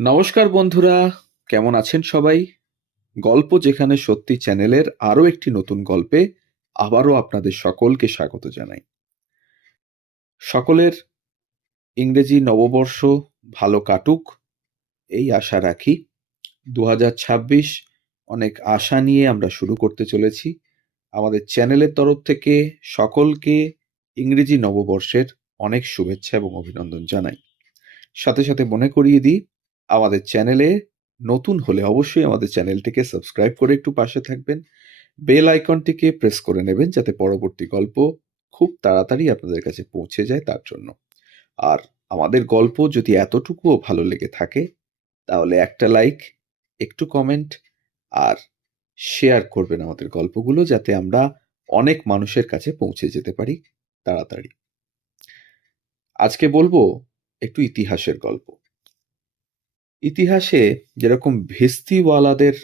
নমস্কার বন্ধুরা, কেমন আছেন সবাই? গল্প যেখানে সত্যি চ্যানেলের আরও একটি নতুন গল্পে আবারও আপনাদের সকলকে স্বাগত জানাই। সকলের ইংরেজি নববর্ষ ভালো কাটুক এই আশা রাখি। 2026 অনেক আশা নিয়ে আমরা শুরু করতে চলেছি। আমাদের চ্যানেলের তরফ থেকে সকলকে ইংরেজি নববর্ষের অনেক শুভেচ্ছা এবং অভিনন্দন জানাই। সাথে সাথে মনে করিয়ে দিই, আমাদের চ্যানেলে নতুন হলে অবশ্যই আমাদের চ্যানেলটিকে সাবস্ক্রাইব করে একটু পাশে থাকবেন। বেল আইকনটিকে প্রেস করে নেবেন যাতে পরবর্তী গল্প খুব তাড়াতাড়ি আপনাদের কাছে পৌঁছে যায় তার জন্য। আর আমাদের গল্প যদি এতটুকুও ভালো লেগে থাকে তাহলে একটা লাইক, একটু কমেন্ট আর শেয়ার করবেন আমাদের গল্পগুলো, যাতে আমরা অনেক মানুষের কাছে পৌঁছে যেতে পারি তাড়াতাড়ি। আজকে বলবো একটু ইতিহাসের গল্প। ইতিহাসে যেরকম ভেস্তিওয়ালাদের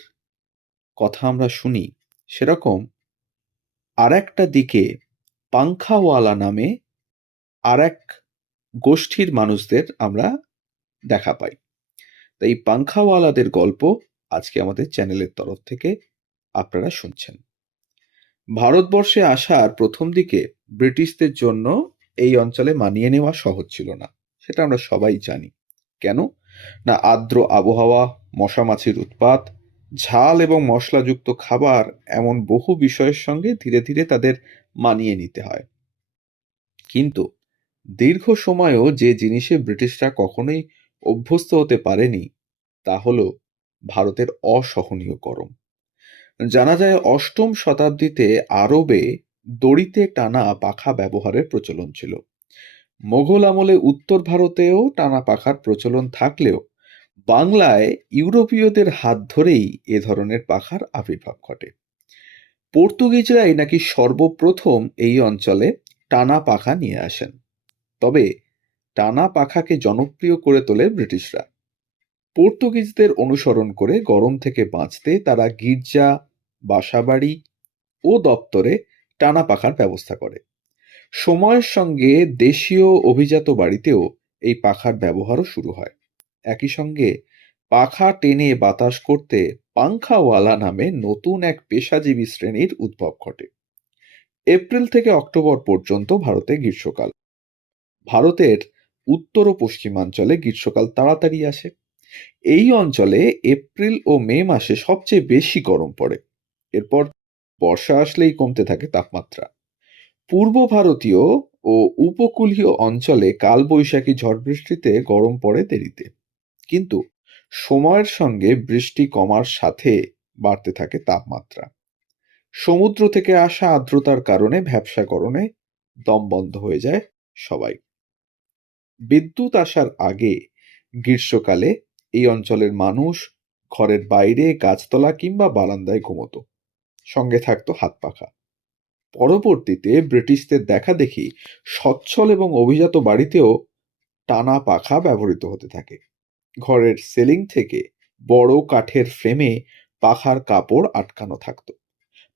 কথা আমরা শুনি, সেরকম আর একটা দিকে পাংখাওয়ালা নামে আর এক গোষ্ঠীর মানুষদের আমরা দেখা পাই। তাই পাংখাওয়ালাদের গল্প আজকে আমাদের চ্যানেলের তরফ থেকে আপনারা শুনছেন। ভারতবর্ষে আসার প্রথম দিকে ব্রিটিশদের জন্য এই অঞ্চলে মানিয়ে নেওয়া সহজ ছিল না, সেটা আমরা সবাই জানি। কেন না, আর্দ্র আবহাওয়া, মশা মাছির উৎপাত, ঝাল এবং মশলাযুক্ত খাবার, এমন বহু বিষয়ের সঙ্গে ধীরে ধীরে তাদের মানিয়ে নিতে হয়। কিন্তু দীর্ঘ সময়েও যে জিনিসে ব্রিটিশরা কখনোই অভ্যস্ত হতে পারেনি তা হলো ভারতের অসহনীয় গরম। জানা যায় অষ্টম শতাব্দীতে আরবে দড়িতে টানা পাখা ব্যবহারের প্রচলন ছিল। মোগল আমলে উত্তর ভারতেও টানা পাখার প্রচলন থাকলেও বাংলায় ইউরোপীয়দের হাত ধরেই এ ধরনের পাখার আবির্ভাব ঘটে। পর্তুগিজরাই নাকি সর্বপ্রথম এই অঞ্চলে টানা পাখা নিয়ে আসেন। তবে টানা পাখাকে জনপ্রিয় করে তোলে ব্রিটিশরা। পর্তুগিজদের অনুসরণ করে গরম থেকে বাঁচতে তারা গির্জা, বাসাবাড়ি ও দপ্তরে টানা পাখার ব্যবস্থা করে। সময়ের সঙ্গে দেশীয় অভিজাত বাড়িতেও এই পাখার ব্যবহারও শুরু হয়। একই সঙ্গে পাখা টেনে বাতাস করতে পাংখাওয়ালা নামে নতুন এক পেশাজীবী শ্রেণীর উদ্ভব ঘটে। এপ্রিল থেকে অক্টোবর পর্যন্ত ভারতে গ্রীষ্মকাল। ভারতের উত্তর ও পশ্চিমাঞ্চলে গ্রীষ্মকাল তাড়াতাড়ি আসে। এই অঞ্চলে এপ্রিল ও মে মাসে সবচেয়ে বেশি গরম পড়ে। এরপর বর্ষা আসলেই কমতে থাকে তাপমাত্রা। পূর্ব ভারতীয় ও উপকূলীয় অঞ্চলে কালবৈশাখী ঝড় বৃষ্টিতে গরম পড়ে দেরিতে, কিন্তু সময়ের সঙ্গে বৃষ্টি কমার সাথে বাড়তে থাকে তাপমাত্রা। সমুদ্র থেকে আসা আর্দ্রতার কারণে ভ্যাপসা গরমে দম বন্ধ হয়ে যায় সবাই। বিদ্যুৎ আসার আগে গ্রীষ্মকালে এই অঞ্চলের মানুষ ঘরের বাইরে গাছতলা কিংবা বারান্দায় ঘুমোতো, সঙ্গে থাকতো হাত পাখা। পরবর্তীতে ব্রিটিশদের দেখা দেখি সচ্ছল এবং অভিজাত বাড়িতেও টানা পাখা ব্যবহৃত হতে থাকে। ঘরের সিলিং থেকে বড় কাঠের ফ্রেমে পাখার কাপড় আটকানো থাকতো।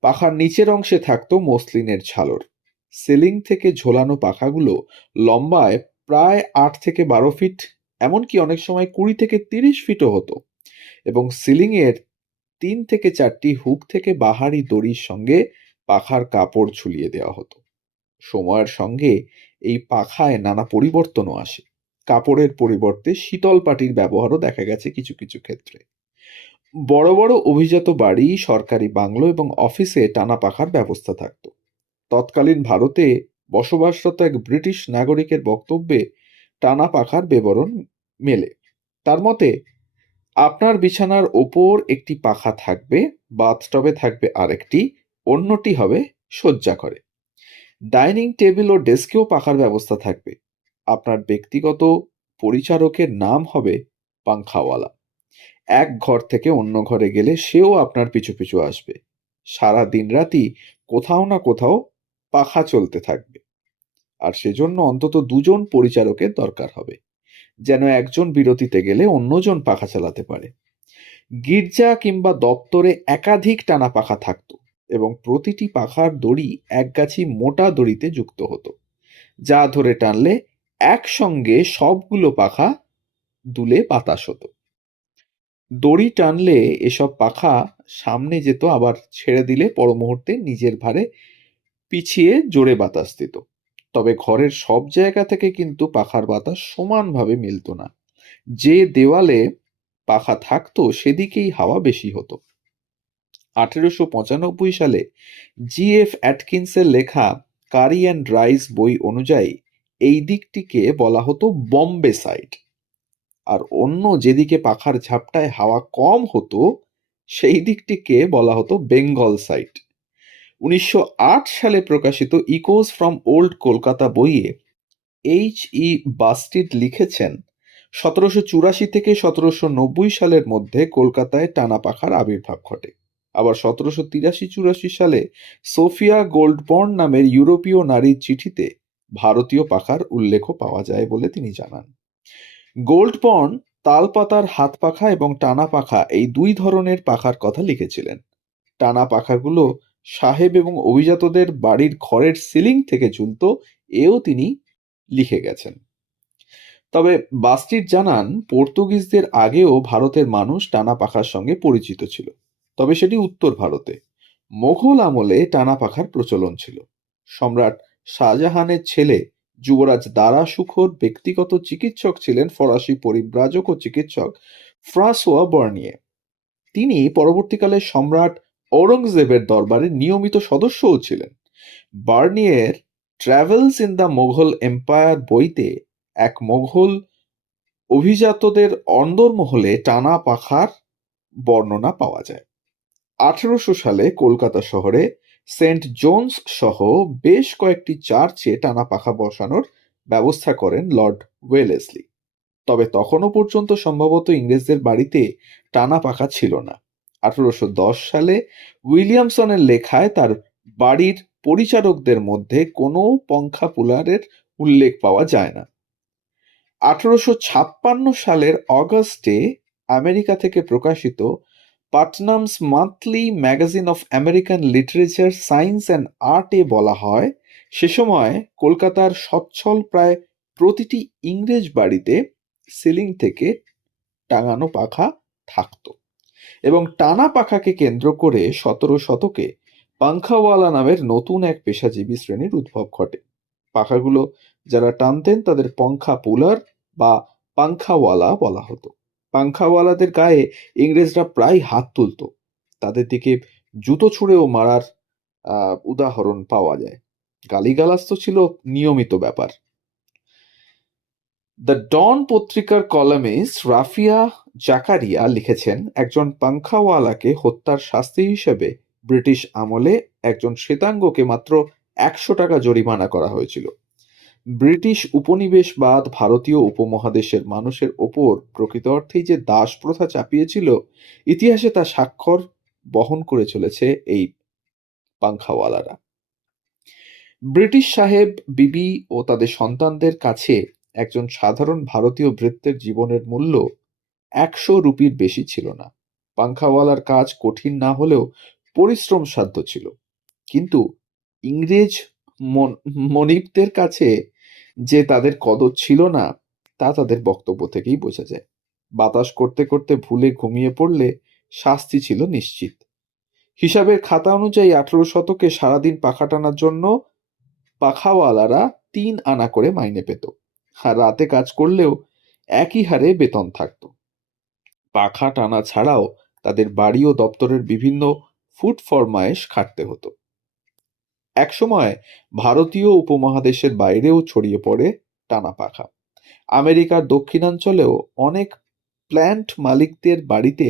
পাখার নিচের অংশে থাকতো মসলিনের ঝালর। সিলিং থেকে ঝোলানো পাখাগুলো লম্বায় প্রায় 8 থেকে 12 ফিট, এমনকি অনেক সময় 20 থেকে 30 ফিটও হতো, এবং সিলিংয়ের 3 থেকে 4টি হুক থেকে বাহারি দড়ির সঙ্গে পাখার কাপড় ঝুলিয়ে দেওয়া হতো। সময়ের সঙ্গে এই পাখায় নানা পরিবর্তনও আসে। কাপড়ের পরিবর্তে শীতল পাটির ব্যবহারও দেখা গেছে কিছু কিছু ক্ষেত্রে। বড় বড় অভিজাত বাড়ি, সরকারি বাংলো এবং অফিসে টানা পাখার ব্যবস্থা থাকত। তৎকালীন ভারতে বসবাসরত এক ব্রিটিশ নাগরিকের বক্তব্যে টানা পাখার বিবরণ মেলে। তার মতে, আপনার বিছানার ওপর একটি পাখা থাকবে, বাথটবে থাকবে আরেকটি, অন্যটি হবে শয্যা ঘরে। ডাইনিং টেবিল ও ডেস্কেও পাখার ব্যবস্থা থাকবে। আপনার ব্যক্তিগত পরিচারকের নাম হবে পাংখাওয়ালা। এক ঘর থেকে অন্য ঘরে গেলে সেও আপনার পিছু পিছু আসবে। সারা দিন রাতি কোথাও না কোথাও পাখা চলতে থাকবে, আর সেজন্য অন্তত 2জন পরিচারকের দরকার হবে, যেন একজন বিরতিতে গেলে অন্যজন পাখা চালাতে পারে। গির্জা কিংবা দপ্তরে একাধিক টানা পাখা থাকতো, এবং প্রতিটি পাখার দড়ি একগাছি মোটা দড়িতে যুক্ত হতো, যা ধরে টানলে একসঙ্গে সবগুলো পাখা দুলে বাতাস হতো। দড়ি টানলে এসব পাখা সামনে যেত, আবার ছেড়ে দিলে পর মুহূর্তে নিজের ভারে পিছিয়ে জোরে বাতাস দিত। তবে ঘরের সব জায়গা থেকে কিন্তু পাখার বাতাস সমানভাবে মিলত না। যে দেওয়ালে পাখা থাকতো সেদিকেই হাওয়া বেশি হতো। 1895 সালে জি.এফ. অ্যাটকিন্সের লেখা কারি অ্যান্ড রাইস বই অনুযায়ী এই দিকটিকে বলা হতো বম্বে সাইড, আর অন্য যেদিকে পাখার ঝাপটায় হাওয়া কম হতো সেই দিকটিকে বলা হতো বেঙ্গল সাইড। 1908 সালে প্রকাশিত ইকোজ ফ্রম ওল্ড কলকাতা বইয়ে H.E. বাস্টিড লিখেছেন, 1784 থেকে 1790 সালের মধ্যে কলকাতায় টানা পাখার আবির্ভাব ঘটে। আবার 1783-84 সালে সোফিয়া গোল্ডবর্ন নামের ইউরোপীয় নারীর চিঠিতে ভারতীয় পাখার উল্লেখও পাওয়া যায় বলে তিনি জানান। গোল্ডবর্ন তালপাতার হাত পাখা এবং টানা পাখা এই দুই ধরনের পাখার কথা লিখেছিলেন। টানা পাখাগুলো সাহেব এবং অভিজাতদের বাড়ির ঘরের সিলিং থেকে ঝুলত, এও তিনি লিখে গেছেন। তবে বাস্টিড জানান, পর্তুগিজদের আগেও ভারতের মানুষ টানা পাখার সঙ্গে পরিচিত ছিল, তবে সেটি উত্তর ভারতে। মোঘল আমলে টানা পাখার প্রচলন ছিল। সম্রাট শাহজাহানের ছেলে যুবরাজ দারা সুখোর ব্যক্তিগত চিকিৎসক ছিলেন ফরাসি পরিব্রাজক ও চিকিৎসক ফ্রাঁসোয়া বার্নিয়ে। তিনি পরবর্তীকালে সম্রাট ঔরঙ্গজেবের দরবারের নিয়মিত সদস্যও ছিলেন। বার্নিয়ের travels in the Mughal empire বইতে এক মোঘল অভিজাতদের অন্দরমহলে টানা পাখার বর্ণনা পাওয়া যায়। 1800 সালে কলকাতা শহরে সেন্ট জোনস সহ বেশ কয়েকটি চার্চে টানা পাখা বসানোর ব্যবস্থা করেন লর্ড ওয়েলেসলি। তবে তখনও পর্যন্ত সম্ভবত ইংরেজদের বাড়িতে টানা পাখা ছিল না। 1810 সালে উইলিয়ামসনের লেখায় তার বাড়ির পরিচারকদের মধ্যে কোনো পঙ্খা পুলারের উল্লেখ পাওয়া যায় না। 1856 সালের অগাস্টে আমেরিকা থেকে প্রকাশিত Putnam's monthly magazine of American literature, science and আর্টে বলা হয়, সে সময় কলকাতার সচ্ছল প্রায় প্রতিটি ইংরেজ বাড়িতে সিলিং থেকে টাঙানো পাখা থাকত এবং টানা পাখাকে কেন্দ্র করে 17 শতকে পাংখাওয়ালা নামের নতুন এক পেশাজীবী শ্রেণীর উদ্ভব ঘটে। পাখাগুলো যারা টানতেন তাদের পঙ্খা পুলার বা পাংখাওয়ালা বলা হতো। পাংখাওয়ালাদের গায়ে ইংরেজরা প্রায় হাত তুলত, তাদের দিকে জুতো ছুঁড়েও মারার উদাহরণ পাওয়া যায়। গালিগালাজ তো ছিল নিয়মিত ব্যাপার। দ্য ডন পত্রিকার কলামিস্ট রাফিয়া জাকারিয়া লিখেছেন, একজন পাংখাওয়ালাকে হত্যার শাস্তি হিসেবে ব্রিটিশ আমলে একজন শ্বেতাঙ্গকে মাত্র 100 টাকা জরিমানা করা হয়েছিল। ব্রিটিশ উপনিবেশবাদ ভারতীয় উপমহাদেশের মানুষের ওপর প্রকৃত অর্থেই যে দাস প্রথা চাপিয়েছিল, ইতিহাসে তা স্বাক্ষর বহন করে চলেছে এই পাংখাওয়ালারা। ব্রিটিশ সাহেব বিবি ও তাদের সন্তানদের কাছে একজন সাধারণ ভারতীয় ভৃত্যের জীবনের মূল্য 100 রুপির বেশি ছিল না। পাংখাওয়ালার কাজ কঠিন না হলেও পরিশ্রম সাধ্য ছিল, কিন্তু ইংরেজ মনিবদের কাছে যে তাদের কদর ছিল না তা তাদের বক্তব্য থেকেই বোঝা যায়। বাতাস করতে করতে ভুলে ঘুমিয়ে পড়লে শাস্তি ছিল নিশ্চিত। হিসাবের খাতা অনুযায়ী 18 শতকে সারাদিন পাখা টানার জন্য পাখাওয়ালারা 3 আনা করে মাইনে পেত, আর রাতে কাজ করলেও একই হারে বেতন থাকত। পাখা টানা ছাড়াও তাদের বাড়ি ও দপ্তরের বিভিন্ন ফুড ফরমায়েশ খাটতে হতো। একসময় ভারতীয় উপমহাদেশের বাইরেও ছড়িয়ে পড়ে টানা পাখা। আমেরিকার দক্ষিণাঞ্চলেও অনেক প্ল্যান্ট মালিকদের বাড়িতে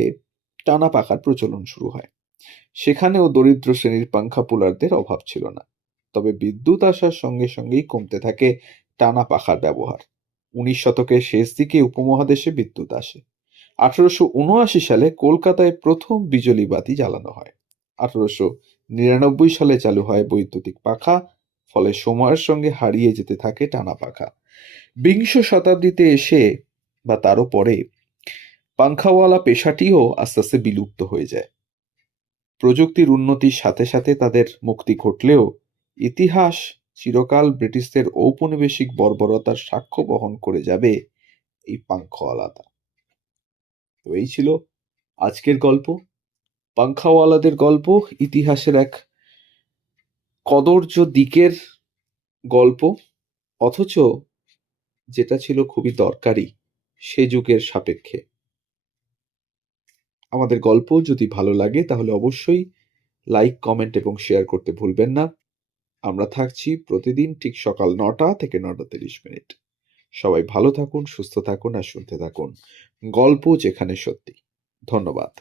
টানা পাখার প্রচলন শুরু হয়। সেখানেও দরিদ্র শ্রেণীর পাংখা পুলারদের অভাব ছিল না। তবে বিদ্যুৎ আসার সঙ্গে সঙ্গেই কমতে থাকে টানা পাখার ব্যবহার। 19 শতকের শেষ দিকে উপমহাদেশে বিদ্যুৎ আসে। 1879 সালে কলকাতায় প্রথম বিজলি বাতি জ্বালানো হয়। 1899 সালে চালু হয় বৈদ্যুতিক পাখা, ফলে সময়ের সঙ্গে হারিয়ে যেতে থাকে টানা পাখা। বিংশ শতাব্দীতে এসে বা তারও পরে পাংখাওয়ালা পেশাটিও আস্তে আস্তে বিলুপ্ত হয়ে যায়। প্রযুক্তির উন্নতির সাথে সাথে তাদের মুক্তি ঘটলেও ইতিহাস চিরকাল ব্রিটিশদের ঔপনিবেশিক বর্বরতার সাক্ষ্য বহন করে যাবে এই পাংখাওয়ালাটা। তো এই ছিল আজকের গল্প পাংখাওয়ালাদের গল্প, ইতিহাসের এক কদর্য দিকের গল্প, অথচ যেটা ছিল খুবই দরকারি সে যুগের সাপেক্ষে। আমাদের গল্প যদি ভালো লাগে তাহলে অবশ্যই লাইক, কমেন্ট এবং শেয়ার করতে ভুলবেন না। আমরা থাকছি প্রতিদিন ঠিক সকাল 9টা থেকে 9:30। সবাই ভালো থাকুন, সুস্থ থাকুন আর শুনতে থাকুন গল্প যেখানে সত্যি। ধন্যবাদ।